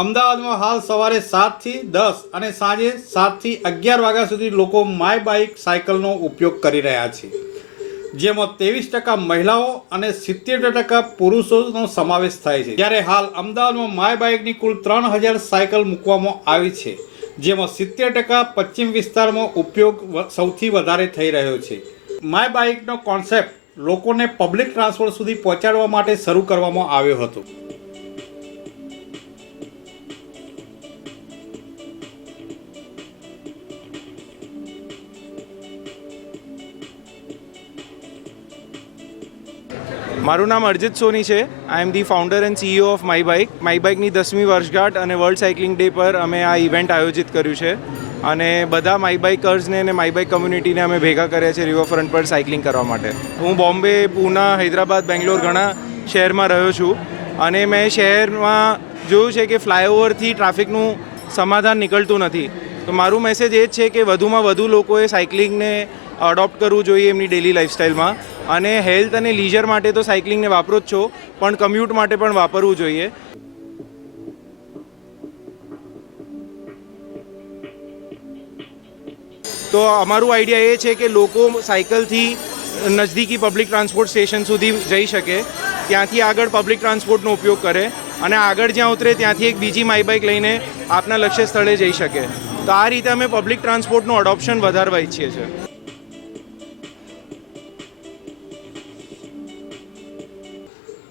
અમદાવાદમાં હાલ સવારે સાતથી દસ અને સાંજે સાતથી અગિયાર વાગ્યા સુધી લોકો માય બાઇક સાયકલનો ઉપયોગ કરી રહ્યા છે. જેમાં ત્રેવીસ ટકા મહિલાઓ અને સિત્તેર ટકા પુરુષોનો સમાવેશ થાય છે. જ્યારે હાલ અમદાવાદમાં માય બાઇકની કુલ ત્રણ હજાર સાયકલ મૂકવામાં આવી છે, જેમાં સિત્તેર ટકા પશ્ચિમ વિસ્તારમાં ઉપયોગ સૌથી વધારે થઈ રહ્યો છે. માય બાઇકનો કોન્સેપ્ટ લોકોને પબ્લિક ટ્રાન્સપોર્ટ સુધી પહોંચાડવા માટે શરૂ કરવામાં આવ્યો હતો. મારું નામ અર્જિત સોની છે. I am the founder and CEO of My Bike My બાઇકની દસમી વર્ષગાંઠ અને વર્લ્ડ સાયકલિંગ ડે પર અમે આ ઇવેન્ટ આયોજિત કર્યું છે. અને બધા માય બાઇકર્સને અને માય બાઇક કમ્યુનિટીને અમે ભેગા કર્યા છે રિવરફ્રન્ટ પર સાયકલિંગ કરવા માટે. હું બોમ્બે, પૂના, હૈદરાબાદ, બેંગ્લોર ઘણા શહેરમાં રહ્યો છું. અને મેં શહેરમાં જોયું છે કે ફ્લાયઓવરથી ટ્રાફિકનું સમાધાન નીકળતું નથી. તો મારું મેસેજ એ જ છે કે વધુમાં વધુ લોકોએ સાયકલિંગને અડોપ્ટ કરવું જોઈએ એમની ડેલી લાઈફસ્ટાઈલમાં અને હેલ્થ અને લીઝર માટે તો સાયકલિંગને વાપરો જ છો, પણ કમ્યુટ માટે પણ વાપરવું જોઈએ. તો અમારું આઈડિયા એ છે કે લોકો સાયકલથી નજદીકી પબ્લિક ટ્રાન્સપોર્ટ સ્ટેશન સુધી જઈ શકે, ત્યાંથી આગળ પબ્લિક ટ્રાન્સપોર્ટનો ઉપયોગ કરે, અને આગળ જ્યાં ઉતરે ત્યાંથી એક બીજી માઈ બાઇક લઈને આપના લક્ષ્ય સ્થળે જઈ શકે. તો આ રીતે અમે પબ્લિક ટ્રાન્સપોર્ટનું અડોપ્શન વધારવા ઈચ્છીએ છીએ.